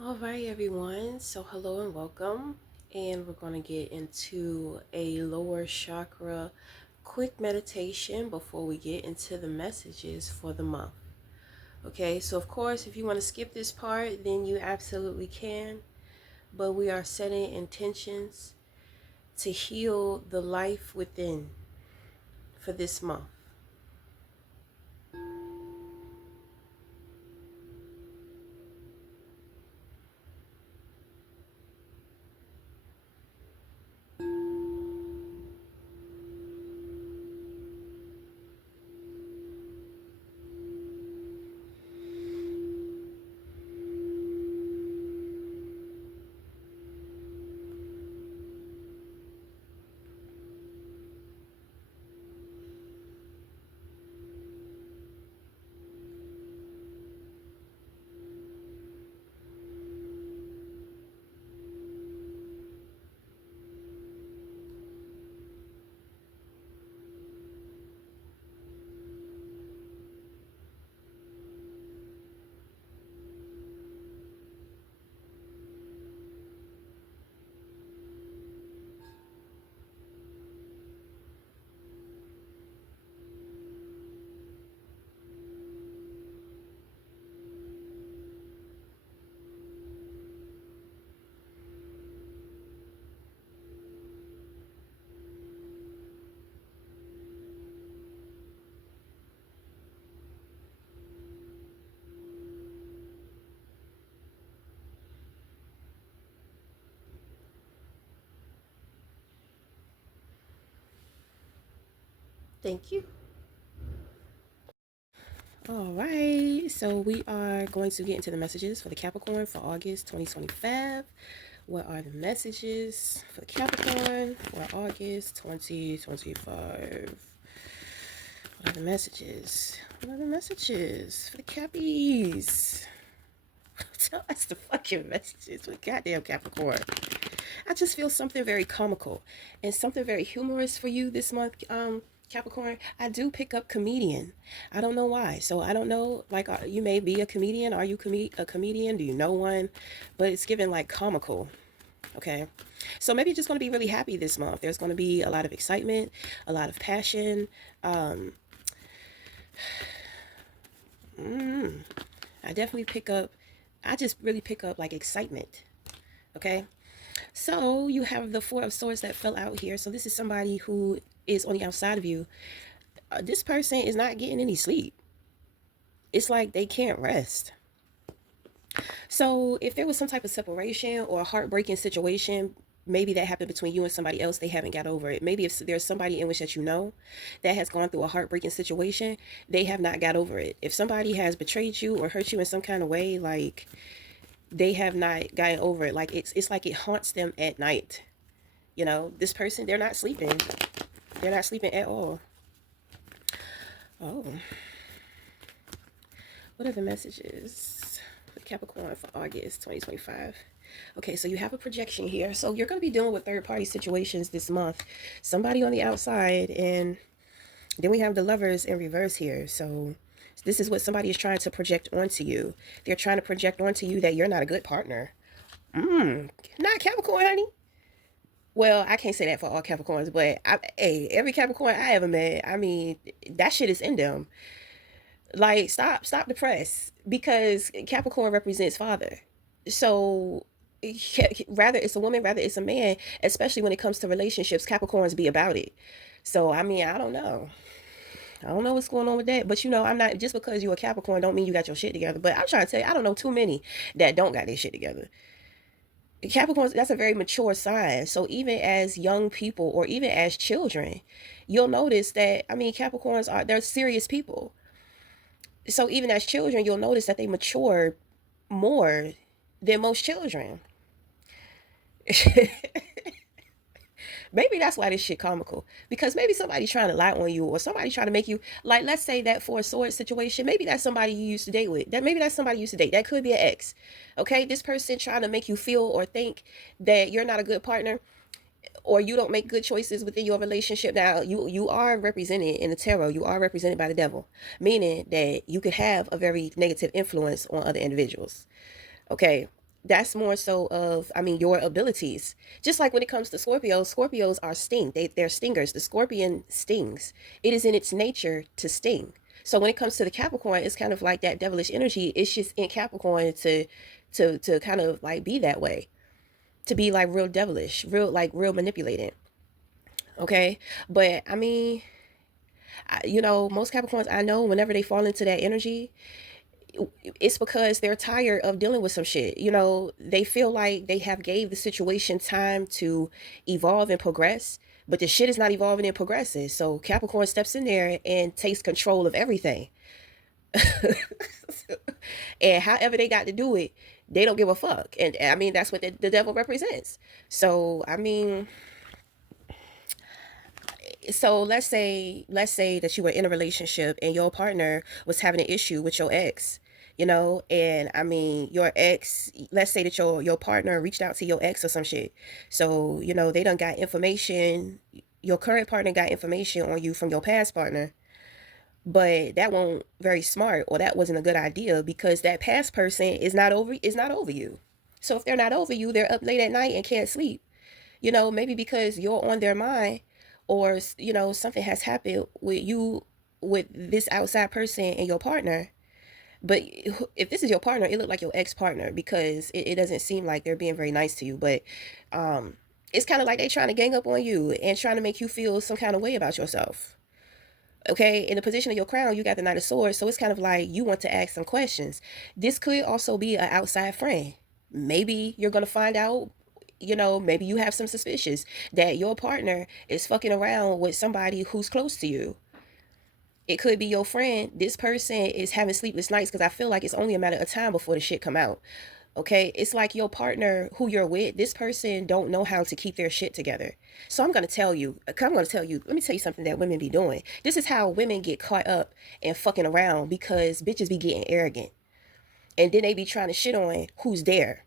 All right, everyone. So, hello and welcome. And we're going to get into a lower chakra quick meditation before we get into the messages for the month. Okay, so of course, if you want to skip this part, then you absolutely can. But we are setting intentions to heal the life within for this month. Thank you. All right, so we are going to get into the messages for the Capricorn for August 2025. What are the messages for the Capricorn for August 2025? What are the messages? What are the messages for the Cappies? Tell us the fucking messages for goddamn Capricorn. I just feel something very comical and something very humorous for you this month, Capricorn. I do pick up comedian. I don't know why. So I don't know. Like, you may be a comedian. Are you a comedian? Do you know one? But it's given like comical. Okay. So maybe you're just going to be really happy this month. There's going to be a lot of excitement, a lot of passion. Um, mm, I definitely pick up, I just really pick up like excitement. Okay. So you have the Four of Swords that fell out here. So this is somebody who is on the outside of you. This person is not getting any sleep. It's like they can't rest. So if there was some type of separation or a heartbreaking situation, maybe that happened between you and somebody else, they haven't got over it. Maybe if there's somebody in which that you know that has gone through a heartbreaking situation, they have not got over it. If somebody has betrayed you or hurt you in some kind of way, like they have not gotten over it. Like it's like it haunts them at night. You know, this person, they're not sleeping. They're not sleeping at all. Oh, what are the messages for Capricorn for August 2025? Okay, so you have a projection here. So you're going to be dealing with third party situations this month. Somebody on the outside, and then we have the lovers in reverse here. So this is what somebody is trying to project onto you. They're trying to project onto you that you're not a good partner. Not Capricorn, honey. Well, I can't say that for all Capricorns, but hey, every Capricorn I ever met, I mean, that shit is in them. Like, stop the press because Capricorn represents father. So, rather it's a woman, rather it's a man, especially when it comes to relationships, Capricorns be about it. So, I mean, I don't know. I don't know what's going on with that, but I'm not just because you're a Capricorn don't mean you got your shit together. But I'm trying to tell you, I don't know too many that don't got their shit together. Capricorns, that's a very mature sign. So even as young people or even as children, you'll notice that, I mean, Capricorns they're serious people. So even as children, you'll notice that they mature more than most children. Maybe that's why this shit comical. Because maybe somebody's trying to lie on you or somebody trying to make you, like, let's say that for a sword situation, maybe that's somebody you used to date with. Maybe that's somebody you used to date. That could be an ex. Okay, this person trying to make you feel or think that you're not a good partner or you don't make good choices within your relationship. Now you are represented in the tarot. You are represented by the devil, meaning that you could have a very negative influence on other individuals. Okay. That's more so of, I mean, your abilities. Just like when it comes to Scorpios, Scorpios are they're stingers. The scorpion stings. It is in its nature to sting. So when it comes to the Capricorn, it's kind of like that devilish energy. It's just in Capricorn to kind of like be that way, to be like real devilish, real manipulating. Okay, but I mean, most Capricorns I know, whenever they fall into that energy, it's because they're tired of dealing with some shit. They feel like they have gave the situation time to evolve and progress, but the shit is not evolving and progressing. So Capricorn steps in there and takes control of everything. And however they got to do it, they don't give a fuck. And I mean, that's what the devil represents. So I mean, so let's say that you were in a relationship and your partner was having an issue with your ex, and I mean your ex, let's say that your partner reached out to your ex or some shit. So they done got information, your current partner got information on you from your past partner, but that won't very smart, or that wasn't a good idea, because that past person is not over you. So if they're not over you, they're up late at night and can't sleep, maybe because you're on their mind, or something has happened with you, with this outside person and your partner. But if this is your partner, it looked like your ex-partner, because it doesn't seem like they're being very nice to you. But um it's kind of like they trying to gang up on you and trying to make you feel some kind of way about yourself. Okay, in the position of your crown, you got the Knight of Swords, so it's kind of like you want to ask some questions. This could also be an outside friend. Maybe you're gonna find out, maybe you have some suspicions that your partner is fucking around with somebody who's close to you. It could be your friend. This person is having sleepless nights, because I feel like it's only a matter of time before the shit come out. Okay, it's like your partner who you're with, this person don't know how to keep their shit together. So I'm gonna tell you, let me tell you something that women be doing. This is how women get caught up and fucking around, because bitches be getting arrogant, and then they be trying to shit on who's there.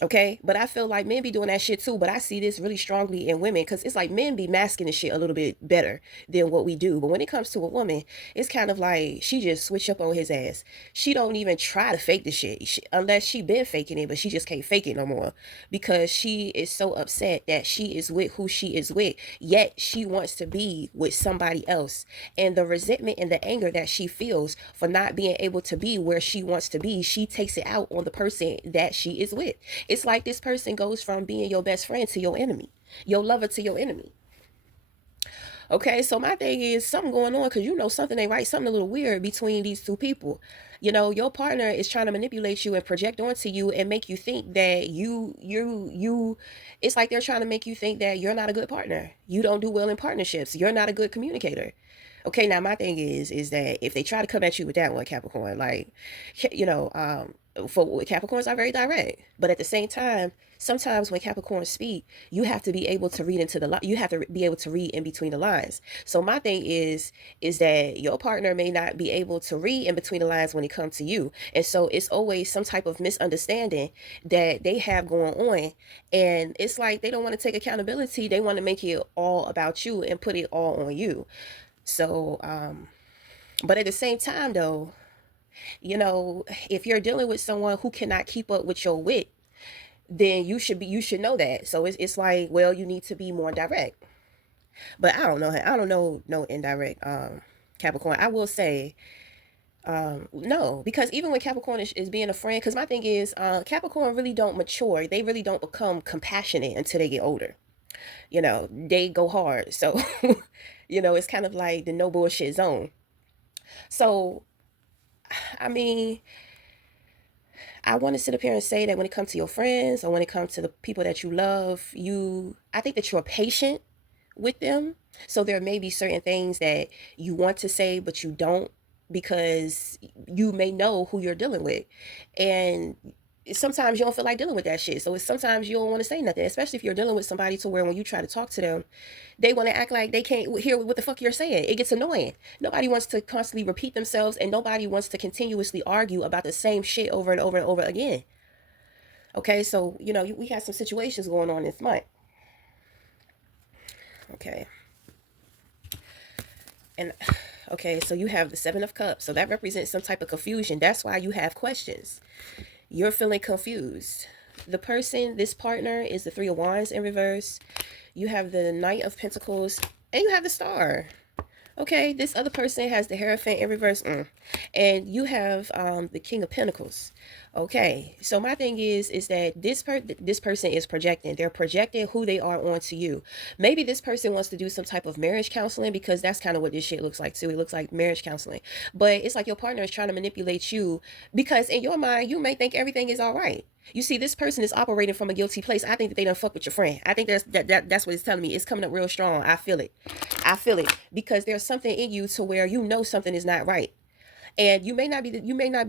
Okay, but I feel like men be doing that shit too. But I see this really strongly in women, because it's like men be masking the shit a little bit better than what we do. But when it comes to a woman, it's kind of like she just switch up on his ass. She don't even try to fake the shit, unless she been faking it, but she just can't fake it no more, because she is so upset that she is with who she is with, yet she wants to be with somebody else. And the resentment and the anger that she feels for not being able to be where she wants to be, she takes it out on the person that she is with. It's like this person goes from being your best friend to your enemy, your lover to your enemy. Okay, so my thing is something going on, because something ain't right, something a little weird between these two people. Your partner is trying to manipulate you and project onto you and make you think that it's like they're trying to make you think that you're not a good partner. You don't do well in partnerships. You're not a good communicator. Okay, now my thing is that if they try to come at you with that one, Capricorn, like, for Capricorns are very direct, but at the same time, sometimes when Capricorns speak, you have to be able to read you have to be able to read in between the lines. So my thing is that your partner may not be able to read in between the lines when it comes to you, and so it's always some type of misunderstanding that they have going on, and it's like they don't want to take accountability. They want to make it all about you and put it all on you. So, but at the same time, though, if you're dealing with someone who cannot keep up with your wit, then you should know that. So it's like, well, you need to be more direct. But I don't know no indirect Capricorn. I will say no, because even when Capricorn is being a friend, because my thing is Capricorn really don't mature. They really don't become compassionate until they get older. They go hard. So it's kind of like the no bullshit zone. So I mean, I want to sit up here and say that when it comes to your friends, or when it comes to the people that you love, I think that you're patient with them. So there may be certain things that you want to say, but you don't, because you may know who you're dealing with. And sometimes you don't feel like dealing with that shit. So sometimes you don't want to say nothing, especially if you're dealing with somebody to where when you try to talk to them, they want to act like they can't hear what the fuck you're saying. It gets annoying. Nobody wants to constantly repeat themselves, and nobody wants to continuously argue about the same shit over and over and over again. Okay, so we have some situations going on this month. Okay, and okay, so you have the Seven of Cups, so that represents some type of confusion. That's why you have questions. You're feeling confused. The person, this partner, is the Three of Wands in reverse. You have the Knight of Pentacles, and you have the Star. Okay, this other person has the Hierophant in reverse, and you have the King of Pentacles. Okay, so my thing is that this person is projecting. They're projecting who they are onto you. Maybe this person wants to do some type of marriage counseling, because that's kind of what this shit looks like too. It looks like marriage counseling, but it's like your partner is trying to manipulate you, because in your mind you may think everything is all right. You see, this person is operating from a guilty place. I think that they done fuck with your friend. I think that's what it's telling me. It's coming up real strong. I feel it. I feel it, because there's something in you to where you know something is not right. And you may not be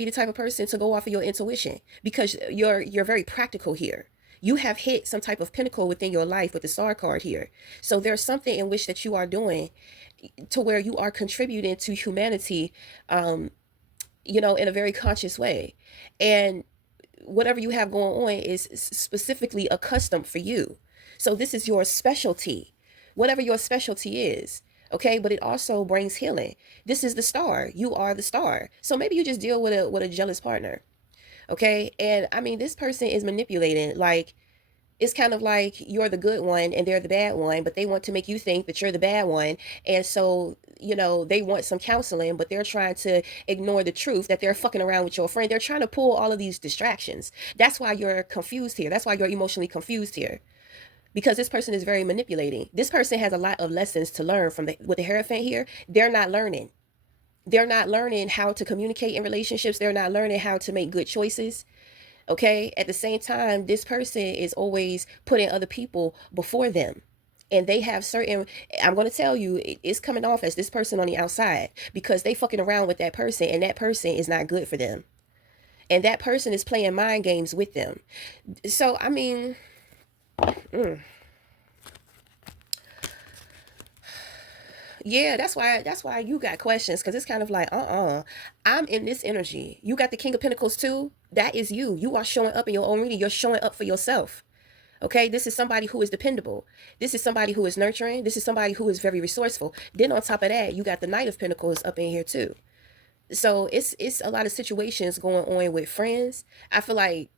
the type of person to go off of your intuition, because you're very practical here. You have hit some type of pinnacle within your life with the Star card here. So there's something in which that you are doing to where you are contributing to humanity, in a very conscious way. And whatever you have going on is specifically a custom for you. So this is your specialty, whatever your specialty is. Okay, but it also brings healing. This is the Star. You are the Star. So maybe you just deal with a jealous partner. Okay, and I mean, this person is manipulating. Like, it's kind of like you're the good one and they're the bad one, but they want to make you think that you're the bad one. And so, they want some counseling, but they're trying to ignore the truth that they're fucking around with your friend. They're trying to pull all of these distractions. That's why you're confused here. That's why you're emotionally confused here. Because this person is very manipulating. This person has a lot of lessons to learn from with the Hierophant here. They're not learning. They're not learning how to communicate in relationships. They're not learning how to make good choices. Okay, at the same time, this person is always putting other people before them, and they have certain, I'm going to tell you, it's coming off as this person on the outside, because they fucking around with that person, and that person is not good for them, and that person is playing mind games with them. So I mean, yeah, that's why you got questions, because it's kind of like, I'm in this energy. You got the King of Pentacles too. That is you. You are showing up in your own reading. You're showing up for yourself. Okay, this is somebody who is dependable. This is somebody who is nurturing. This is somebody who is very resourceful. Then on top of that, you got the Knight of Pentacles up in here too. So it's a lot of situations going on with friends. I feel like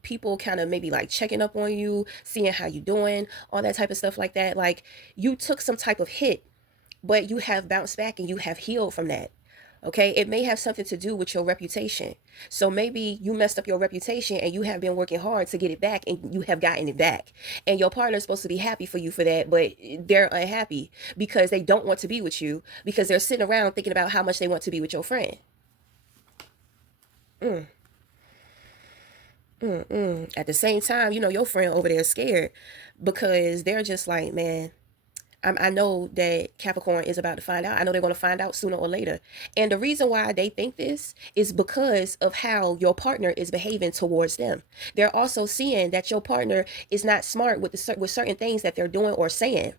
people kind of maybe like checking up on you, seeing how you doing, all that type of stuff like that. Like, you took some type of hit, but you have bounced back and you have healed from that. Okay, it may have something to do with your reputation. So maybe you messed up your reputation and you have been working hard to get it back, and you have gotten it back. And your partner is supposed to be happy for you for that, but they're unhappy because they don't want to be with you, because they're sitting around thinking about how much they want to be with your friend. At the same time, your friend over there is scared, because they're just like, man, I know that Capricorn is about to find out. I know they're going to find out sooner or later. And the reason why they think this is because of how your partner is behaving towards them. They're also seeing that your partner is not smart with with certain things that they're doing or saying.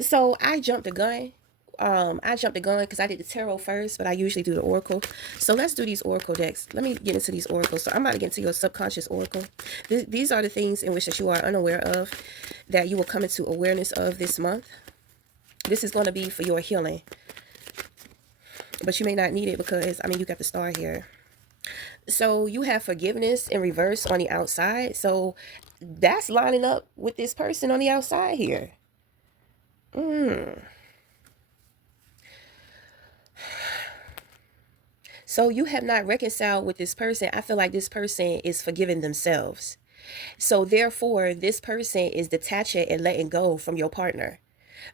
So I jumped the gun. Because I did the tarot first, but I usually do the oracle. So let's do these oracle decks. Let me get into these oracles. So I'm about to get into your subconscious oracle. These are the things in which that you are unaware of, that you will come into awareness of this month. This is going to be for your healing, but you may not need it, because I mean, you got the Star here. So you have forgiveness in reverse on the outside. So that's lining up with this person on the outside here. So you have not reconciled with this person. I feel like this person is forgiving themselves. So therefore, this person is detaching and letting go from your partner.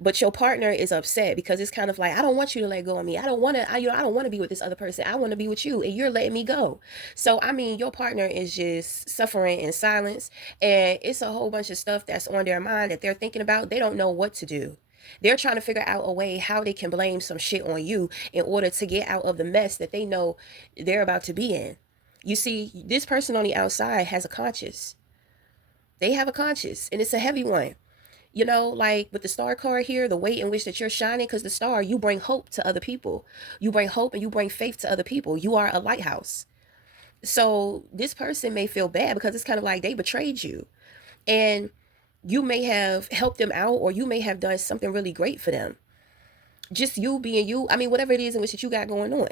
But your partner is upset, because it's kind of like, I don't want you to let go of me. I don't want to, I don't want to be with this other person. I want to be with you, and you're letting me go. So, I mean, your partner is just suffering in silence, and it's a whole bunch of stuff that's on their mind that they're thinking about. They don't know what to do. They're trying to figure out a way how they can blame some shit on you in order to get out of the mess that they know they're about to be in. You see, this person on the outside has a conscience. They have a conscience, and it's a heavy one. Like with the Star card here, the way in which that you're shining, because the Star, you bring hope to other people. You bring hope and you bring faith to other people. You are a lighthouse. So this person may feel bad, because it's kind of like they betrayed you. And you may have helped them out, or you may have done something really great for them. Just you being you. I mean, whatever it is in which that you got going on.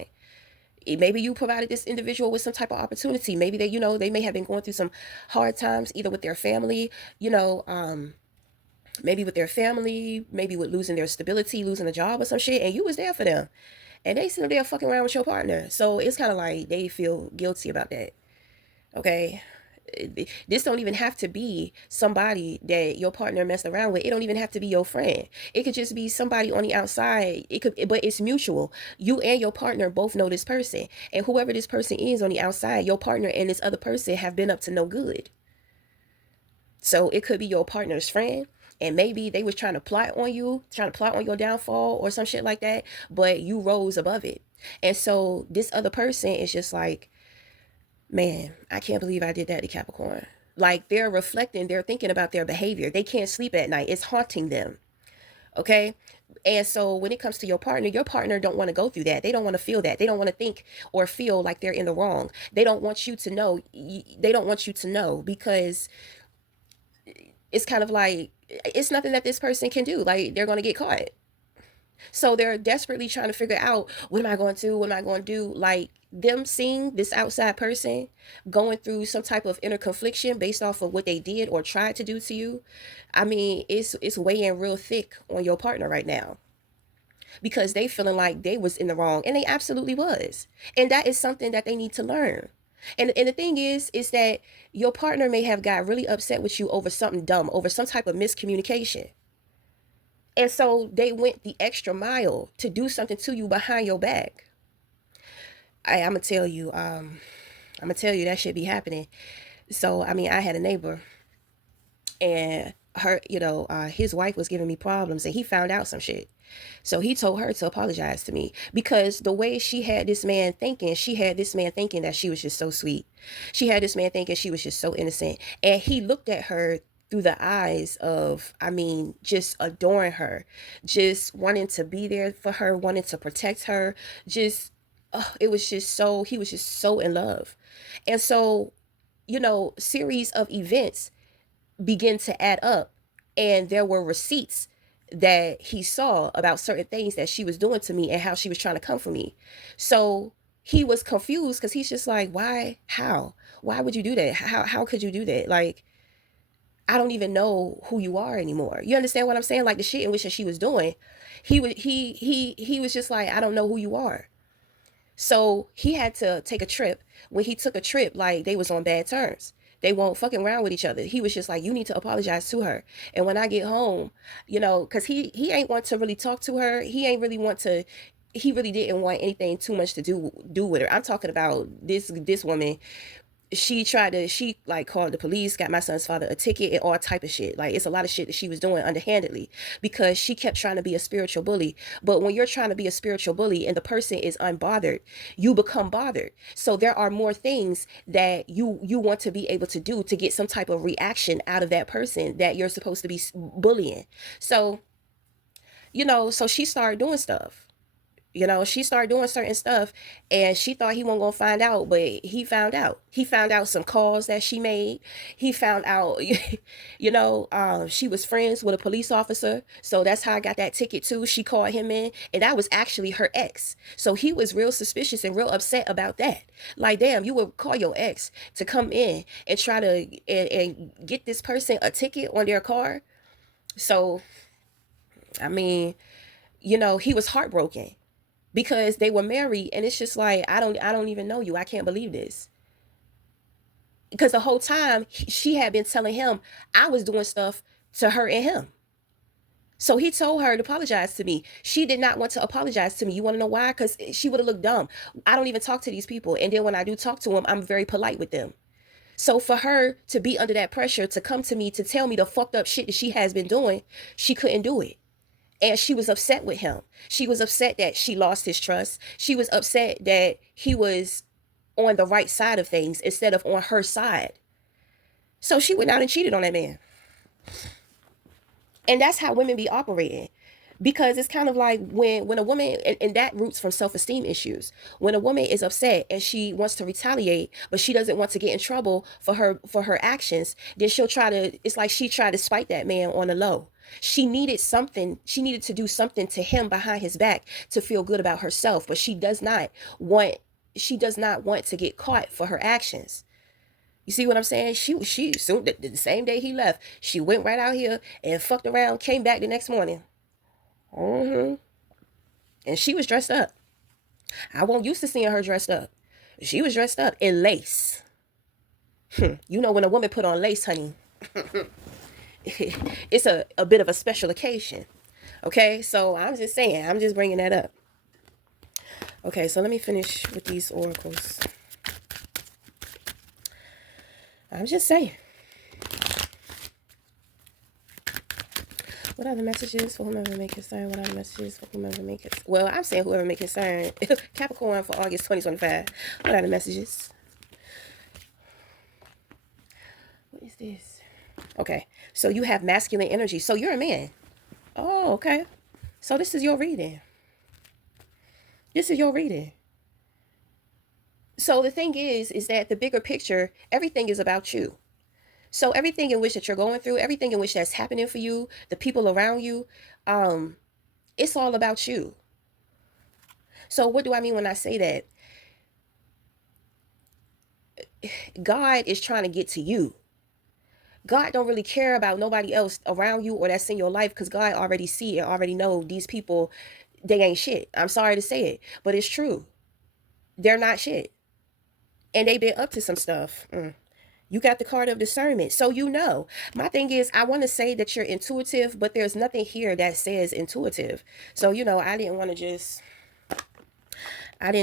Maybe you provided this individual with some type of opportunity. Maybe they, they may have been going through some hard times, either with their family, maybe with their family, maybe with losing their stability, losing a job or some shit, and you was there for them. And they still there fucking around with your partner. So it's kind of like they feel guilty about that. Okay. This don't even have to be somebody that your partner messed around with. It don't even have to be your friend. It could just be somebody on the outside. It could, but it's mutual. You and your partner both know this person, and whoever this person is on the outside, your partner and this other person have been up to no good. So it could be your partner's friend, and maybe they was trying to plot on you, trying to plot on your downfall or some shit like that, but you rose above it. And so this other person is just like, man, I can't believe I did that to Capricorn. Like, they're reflecting, they're thinking about their behavior. They can't sleep at night. It's haunting them. Okay? And so when it comes to your partner don't want to go through that. They don't want to feel that. They don't want to think or feel like they're in the wrong. They don't want you to know. They don't want you to know, because it's kind of like, it's nothing that this person can do. Like, they're going to get caught. So they're desperately trying to figure out, what am I going to do? What am I going to do? Like, them seeing this outside person going through some type of inner confliction based off of what they did or tried to do to you. I mean, it's weighing real thick on your partner right now, because they feeling like they was in the wrong, and they absolutely was. And that is something that they need to learn. And the thing is that your partner may have got really upset with you over something dumb, over some type of miscommunication. And so they went the extra mile to do something to you behind your back. I'm gonna tell you, that should be happening. So I mean, I had a neighbor, and her, his wife was giving me problems, and he found out some shit. So he told her to apologize to me, because the way she had this man thinking, that she was just so sweet. She had this man thinking she was just so innocent. And he looked at her through the eyes of, I mean, just adoring her, just wanting to be there for her, wanting to protect her. Just, it was just so, he was just so in love. And so, series of events begin to add up, and there were receipts that he saw about certain things that she was doing to me and how she was trying to come for me. So he was confused, because he's just like, why would you do that? How could you do that? Like, I don't even know who you are anymore. You understand what I'm saying? Like, the shit in which she was doing, he was just like, I don't know who you are. So he had to take a trip. When he took a trip, like, they was on bad terms. They won't fucking around with each other. He was just like, you need to apologize to her. And when I get home, because he ain't want to really talk to her. He really didn't want anything too much to do with her. I'm talking about this woman. She like called the police, got my son's father a ticket, and all type of shit. Like, it's a lot of shit that she was doing underhandedly, because she kept trying to be a spiritual bully. But when you're trying to be a spiritual bully and the person is unbothered, you become bothered. So there are more things that you want to be able to do to get some type of reaction out of that person that you're supposed to be bullying. So, so she started doing stuff. She started doing certain stuff, and she thought he wasn't gonna find out, but he found out. He found out some calls that she made. He found out, she was friends with a police officer. So that's how I got that ticket too. She called him in, and that was actually her ex. So he was real suspicious and real upset about that. Like, damn, you would call your ex to come in and try to and get this person a ticket on their car. So, I mean, he was heartbroken, because they were married, and it's just like, I don't even know you. I can't believe this. Because the whole time she had been telling him I was doing stuff to her and him. So he told her to apologize to me. She did not want to apologize to me. You want to know why? Because she would have looked dumb. I don't even talk to these people, and then when I do talk to them, I'm very polite with them. So for her to be under that pressure to come to me to tell me the fucked up shit that she has been doing, she couldn't do it. And she was upset with him. She was upset that she lost his trust. She was upset that he was on the right side of things instead of on her side. So she went out and cheated on that man. And that's how women be operating. Because it's kind of like when a woman, and that roots from self-esteem issues. When a woman is upset and she wants to retaliate, but she doesn't want to get in trouble for her actions, then it's like she tried to spite that man on the low. She needed to do something to him behind his back to feel good about herself, but she does not want she does not want to get caught for her actions. You see what I'm saying? She soon the same day he left, she went right out here and fucked around, came back the next morning. Mm-hmm. And she was dressed up. I won't used to seeing her dressed up. She was dressed up in lace. You know when a woman put on lace, honey, it's a bit of a special occasion. Okay, so I'm just saying, I'm just bringing that up. Okay, so let me finish with these oracles. I'm just saying. What are the messages for whomever may concern? What are the messages for whomever may concern? Well, I'm saying whoever may concern. Capricorn for August 2025. What are the messages? What is this? Okay, so you have masculine energy. So you're a man. Oh, okay. So this is your reading. This is your reading. So the thing is that the bigger picture, everything is about you. So everything in which that you're going through, everything in which that's happening for you, the people around you, it's all about you. So what do I mean when I say that? God is trying to get to you. God don't really care about nobody else around you or that's in your life, because God already see and already know these people, they ain't shit. I'm sorry to say it, but it's true. They're not shit. And they been up to some stuff. You got the card of discernment. So you know. My thing is, I want to say that you're intuitive, but there's nothing here that says intuitive. So, I didn't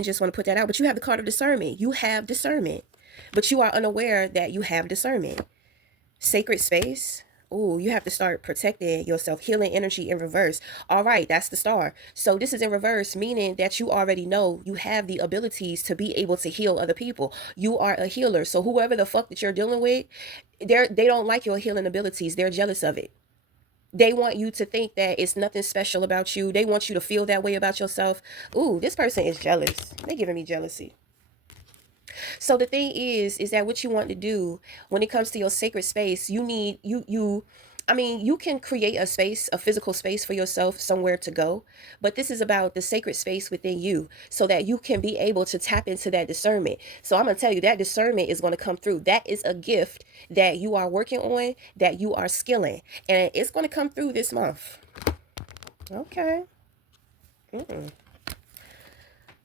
just want to put that out, but you have the card of discernment. You have discernment, but you are unaware that you have discernment. Sacred space. Oh, you have to start protecting yourself. Healing energy in reverse. All right, that's the star. So this is in reverse, meaning that you already know you have the abilities to be able to heal other people. You are a healer. So whoever the fuck that you're dealing with, they don't like your healing abilities. They're jealous of it. They want you to think that it's nothing special about you. They want you to feel that way about yourself. Ooh, this person is jealous. They're giving me jealousy. So the thing is that what you want to do when it comes to your sacred space, you need I mean, you can create a space, a physical space for yourself, somewhere to go. But this is about the sacred space within you so that you can be able to tap into that discernment. So I'm going to tell you that discernment is going to come through. That is a gift that you are working on, that you are skilling. And it's going to come through this month. Okay.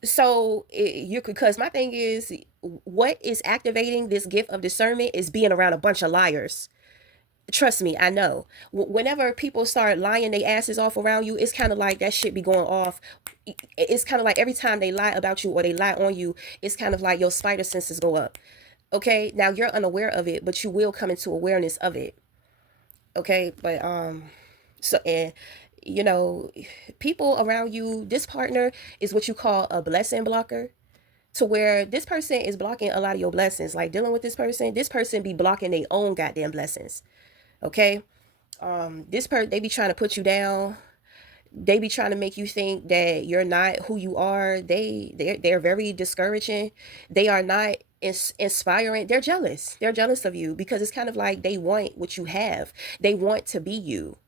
So you could, because my thing is, what is activating this gift of discernment is being around a bunch of liars. Trust me, I know. Whenever people start lying their asses off around you, it's kind of like that shit be going off. It's kind of like every time they lie about you or they lie on you, it's kind of like your spider senses go up. Okay, now you're unaware of it, but you will come into awareness of it. Okay, but so and you know, people around you, this partner is what you call a blessing blocker, to where this person is blocking a lot of your blessings. Like dealing with this person be blocking their own goddamn blessings. Okay, they be trying to put you down. They be trying to make you think that you're not who you are. They're very discouraging. They are not inspiring. They're jealous. They're jealous of you because it's kind of like they want what you have. They want to be you,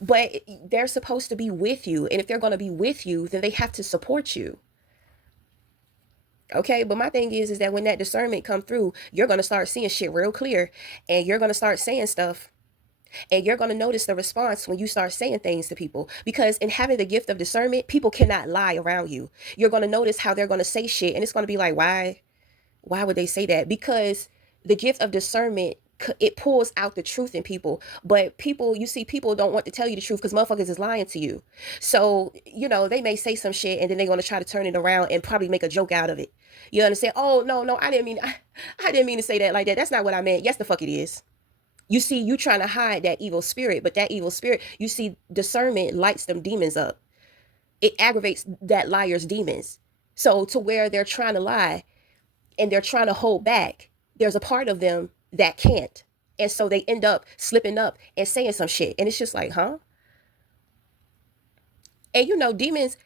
but they're supposed to be with you, and if they're going to be with you, then they have to support you. Okay, but my thing is that when that discernment come through, you're going to start seeing shit real clear, and you're going to start saying stuff, and you're going to notice the response when you start saying things to people, because in having the gift of discernment, people cannot lie around you. You're going to notice how they're going to say shit, and it's going to be like, why would they say that? Because the gift of discernment, it pulls out the truth in people. But people, you see, people don't want to tell you the truth because motherfuckers is lying to you. So they may say some shit, and then they're going to try to turn it around and probably make a joke out of it. You understand? Oh, no, I didn't mean to say that like that. That's not what I meant. Yes, the fuck it is. You see, you trying to hide that evil spirit, but that evil spirit, you see, discernment lights them demons up. It aggravates that liar's demons. So to where they're trying to lie and they're trying to hold back, there's a part of them that can't. And so they end up slipping up and saying some shit. And it's just like, huh? And demons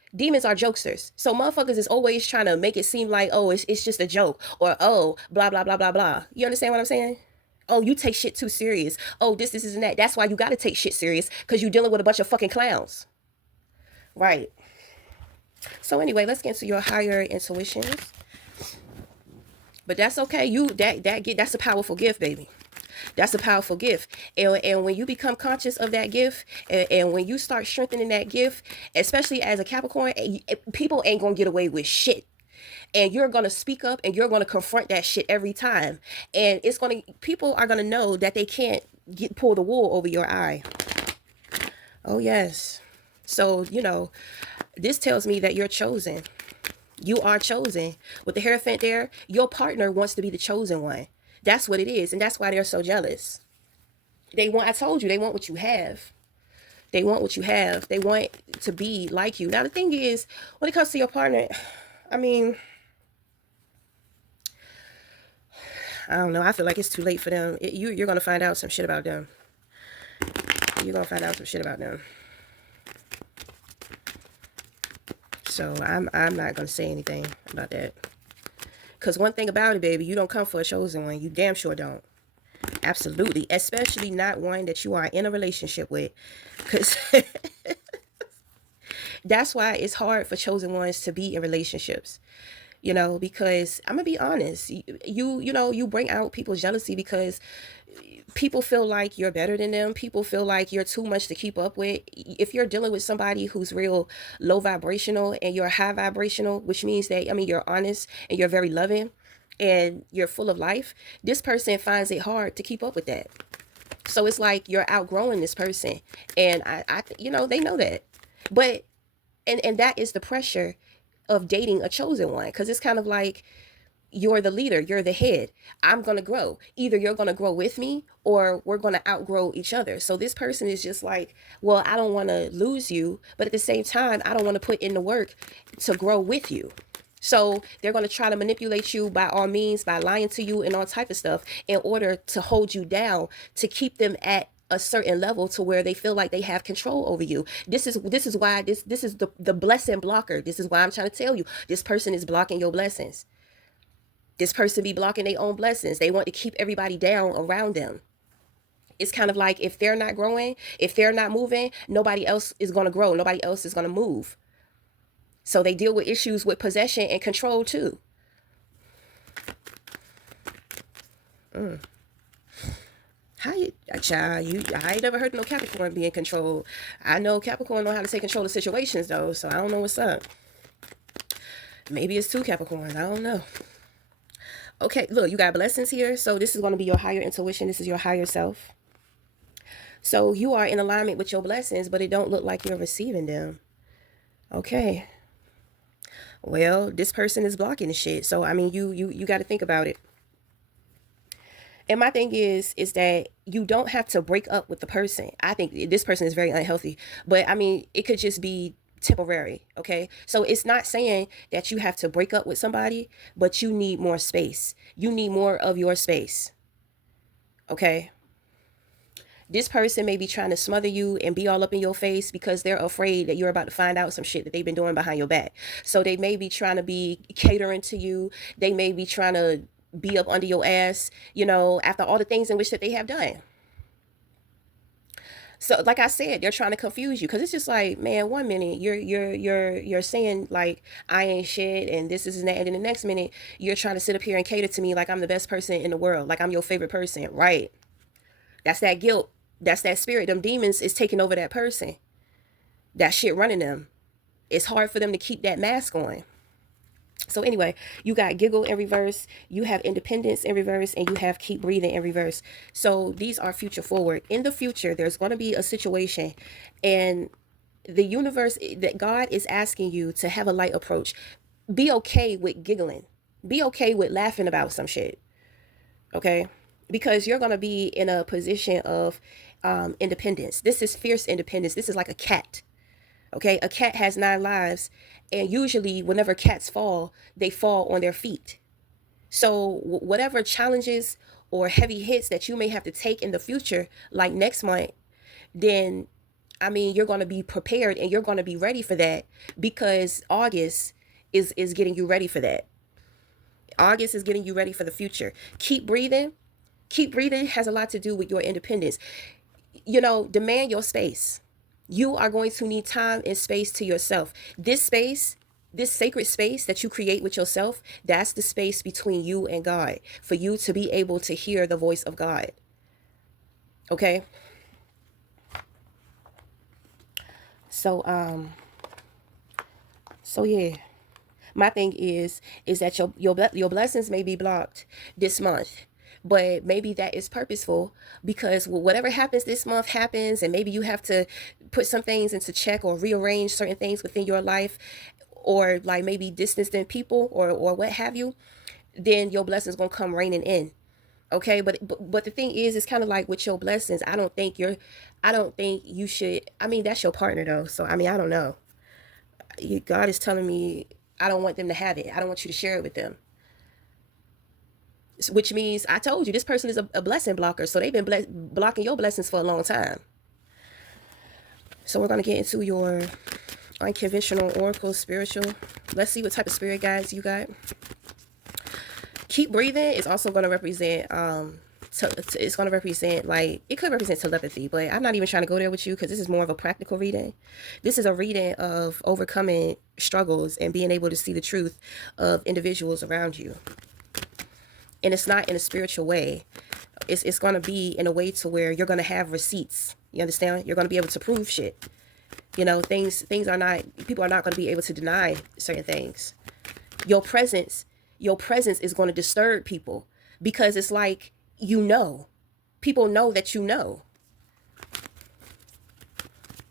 are jokesters. So motherfuckers is always trying to make it seem like, oh, it's just a joke, or oh, blah, blah, blah, blah, blah. You understand what I'm saying? Oh, you take shit too serious. Oh, this, and that. That's why you gotta take shit serious, because you're dealing with a bunch of fucking clowns. Right. So anyway, let's get into your higher intuitions. But that's okay. That's a powerful gift, baby. That's a powerful gift. And when you become conscious of that gift, and when you start strengthening that gift, especially as a Capricorn, people ain't gonna get away with shit. And you're gonna speak up and you're gonna confront that shit every time. And people are gonna know that they can't pull the wool over your eye. Oh yes. So, this tells me that you're chosen. You are chosen. With the Hierophant there, your partner wants to be the chosen one. That's what it is. And that's why they're so jealous. I told you, they want what you have. They want what you have. They want to be like you. Now, the thing is, when it comes to your partner, I mean, I don't know. I feel like it's too late for them. You're going to find out some shit about them. You're going to find out some shit about them. So I'm not going to say anything about that. Because one thing about it, baby, you don't come for a chosen one. You damn sure don't. Absolutely. Especially not one that you are in a relationship with. Because that's why it's hard for chosen ones to be in relationships. Because I'm gonna be honest, you bring out people's jealousy because people feel like you're better than them. People feel like you're too much to keep up with. If you're dealing with somebody who's real low vibrational and you're high vibrational, which means that, you're honest and you're very loving and you're full of life, this person finds it hard to keep up with that. So it's like you're outgrowing this person. And they know that. But, and that is the pressure of dating a chosen one, because it's kind of like you're the leader, you're the head. I'm going to grow. Either you're going to grow with me or we're going to outgrow each other. So this person is just like, well, I don't want to lose you, but at the same time, I don't want to put in the work to grow with you. So they're going to try to manipulate you by all means, by lying to you and all type of stuff in order to hold you down, to keep them at a certain level to where they feel like they have control over you. This is why this is the blessing blocker. This is why I'm trying to tell you, this person is blocking your blessings. This person be blocking their own blessings. They want to keep everybody down around them. It's kind of like if they're not growing, if they're not moving, nobody else is going to grow. Nobody else is going to move. So they deal with issues with possession and control too. How you, child? I ain't never heard of no Capricorn being controlled. I know Capricorn know how to take control of situations though, so I don't know what's up. Maybe it's two Capricorns. I don't know. Okay, look, you got blessings here. So this is going to be your higher intuition. This is your higher self. So you are in alignment with your blessings, but it don't look like you're receiving them. Okay. Well, this person is blocking the shit. So I mean, you got to think about it. And my thing is that you don't have to break up with the person. I think this person is very unhealthy, but I mean, it could just be temporary. Okay. So it's not saying that you have to break up with somebody, but you need more space. You need more of your space. Okay. This person may be trying to smother you and be all up in your face because they're afraid that you're about to find out some shit that they've been doing behind your back. So they may be trying to be catering to you. They may be trying to be up under your ass, after all the things in which that they have done. So like I said, they're trying to confuse you because it's just like, man, one minute you're saying like I ain't shit and this is that, and then the next minute you're trying to sit up here and cater to me like I'm the best person in the world, like I'm your favorite person, right? That's that guilt. That's that spirit. Them demons is taking over that person. That shit running them. It's hard for them to keep that mask on. So anyway, you got giggle in reverse, you have independence in reverse, and you have keep breathing in reverse. So these are future forward. In the future, there's going to be a situation, and the universe, that God is asking you to have a light approach. Be okay with giggling. Be okay with laughing about some shit. Okay? Because you're going to be in a position of independence. This is fierce independence. This is like a cat. Okay, a cat has 9 lives, and usually whenever cats fall, they fall on their feet. So whatever challenges or heavy hits that you may have to take in the future, like next month, then I mean, you're going to be prepared and you're going to be ready for that, because August is getting you ready for that. August is getting you ready for the future. Keep breathing. Keep breathing has a lot to do with your independence. Demand your space. You are going to need time and space to yourself. This space this sacred space that you create with yourself, that's the space between you and God, for you to be able to hear the voice of God. Okay? So yeah. My thing is that your blessings may be blocked this month, but maybe that is purposeful, because whatever happens this month happens, and maybe you have to put some things into check or rearrange certain things within your life, or like maybe distance them people, or what have you. Then your blessings gonna come raining in. Okay, but the thing is, it's kind of like with your blessings. I don't think you should. I mean, that's your partner though, so I mean, I don't know. God is telling me I don't want them to have it. I don't want you to share it with them. Which means I told you this person is a blessing blocker, so they've been blocking your blessings for a long time. So we're gonna get into your unconventional oracle spiritual. Let's see what type of spirit guides you got. Keep breathing is also going to represent it's going to represent, like, it could represent telepathy, but I'm not even trying to go there with you, because this is more of a practical reading. This is a reading of overcoming struggles and being able to see the truth of individuals around you. And it's not in a spiritual way. It's going to be in a way to where you're going to have receipts. You understand? You're going to be able to prove shit. You know, things are not, people are not going to be able to deny certain things. Your presence is going to disturb people, because it's like, you know, people know that you know.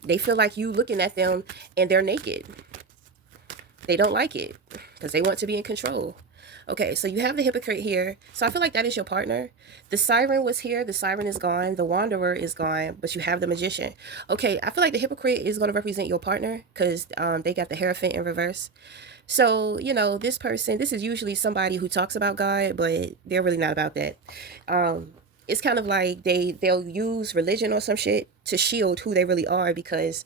They feel like you looking at them and they're naked. They don't like it because they want to be in control. Okay, so you have the hypocrite here. So I feel like that is your partner. The siren was here. The siren is gone. The wanderer is gone. But you have the magician. Okay, I feel like the hypocrite is going to represent your partner, because they got the Hierophant in reverse. So, you know, this person, this is usually somebody who talks about God, but they're really not about that. It's kind of like they'll use religion or some shit to shield who they really are, because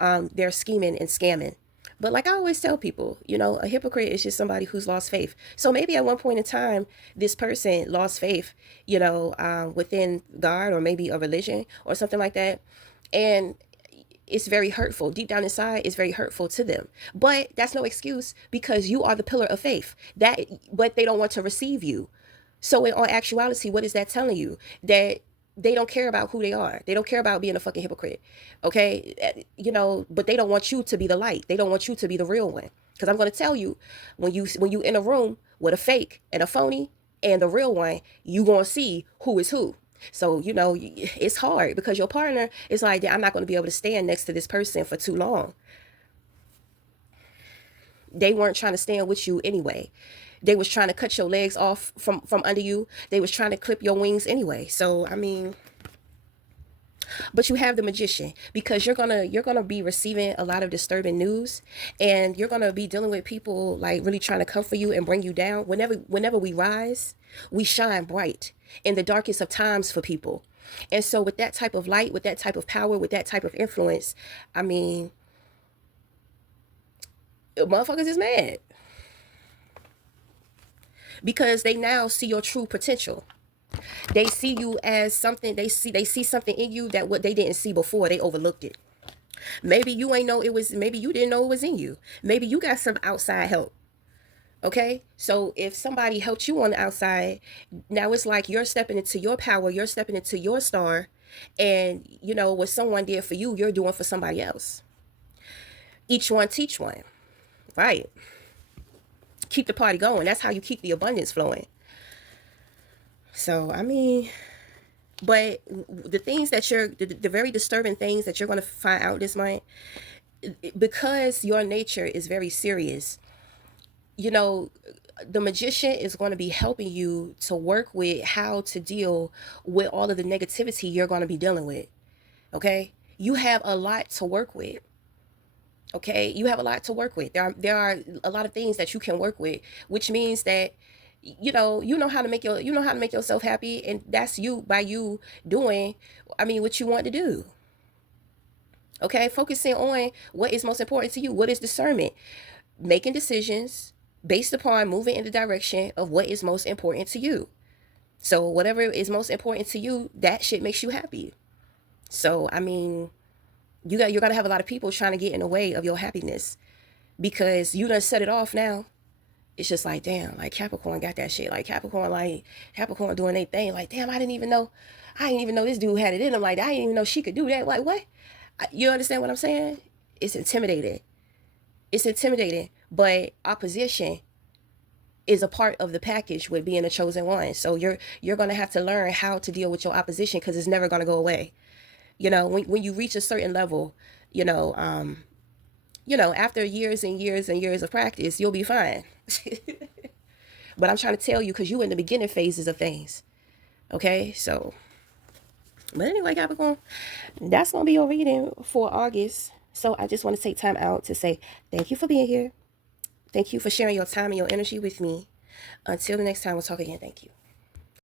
they're scheming and scamming. But like I always tell people, you know, a hypocrite is just somebody who's lost faith. So maybe at one point in time, this person lost faith, you know, within God, or maybe a religion or something like that. And it's very hurtful. Deep down inside, it's very hurtful to them. But that's no excuse, because you are the pillar of faith. But they don't want to receive you. So in all actuality, what is that telling you? That they don't care about who they are. They don't care about being a fucking hypocrite. Okay? You know, but they don't want you to be the light. They don't want you to be the real one. Because I'm going to tell you, when you in a room with a fake and a phony and the real one, you going to see who is who. So, you know, it's hard, because your partner is like, I'm not going to be able to stand next to this person for too long. They weren't trying to stand with you anyway. They was trying to cut your legs off from under you. They was trying to clip your wings anyway. So, I mean, but you have the magician, because you're gonna be receiving a lot of disturbing news, and you're gonna be dealing with people like really trying to comfort you and bring you down. Whenever we rise, we shine bright in the darkest of times for people. And so with that type of light, with that type of power, with that type of influence, I mean, motherfuckers is mad, because they now see your true potential. They see you as something. They see something in you that what they didn't see before. They overlooked it. Maybe you ain't know it was. Maybe you didn't know it was in you. Maybe you got some outside help. Okay, so if somebody helped you on the outside, now it's like you're stepping into your power. You're stepping into your star, and you know what someone did for you, you're doing for somebody else. Each one teach one, right? Keep the party going. That's how you keep the abundance flowing. So I mean, but the things that the very disturbing things that you're going to find out this month, because your nature is very serious, you know, the magician is going to be helping you to work with how to deal with all of the negativity you're going to be dealing with. Okay, you have a lot to work with. Okay, you have a lot to work with. There are a lot of things that you can work with, which means that you know how to make yourself happy, and that's you by you doing, I mean, what you want to do. Okay, focusing on what is most important to you. What is discernment? Making decisions based upon moving in the direction of what is most important to you. So whatever is most important to you, that shit makes you happy. So I mean, you're gonna have a lot of people trying to get in the way of your happiness. because you done set it off now. It's just like, damn, like Capricorn got that shit. Like Capricorn doing their thing. Like, damn, I didn't even know this dude had it in him. Like, I didn't even know she could do that. Like, what? You understand what I'm saying? It's intimidating. It's intimidating. But opposition is a part of the package with being a chosen one. So you're gonna have to learn how to deal with your opposition, because it's never gonna go away. When you reach a certain level, you know, after years and years and years of practice, you'll be fine. But I'm trying to tell you, because you in the beginning phases of things. Okay, so, but anyway, Capricorn, that's gonna be your reading for August. So I just want to take time out to say thank you for being here. Thank you for sharing your time and your energy with me. Until the next time, we'll talk again. Thank you.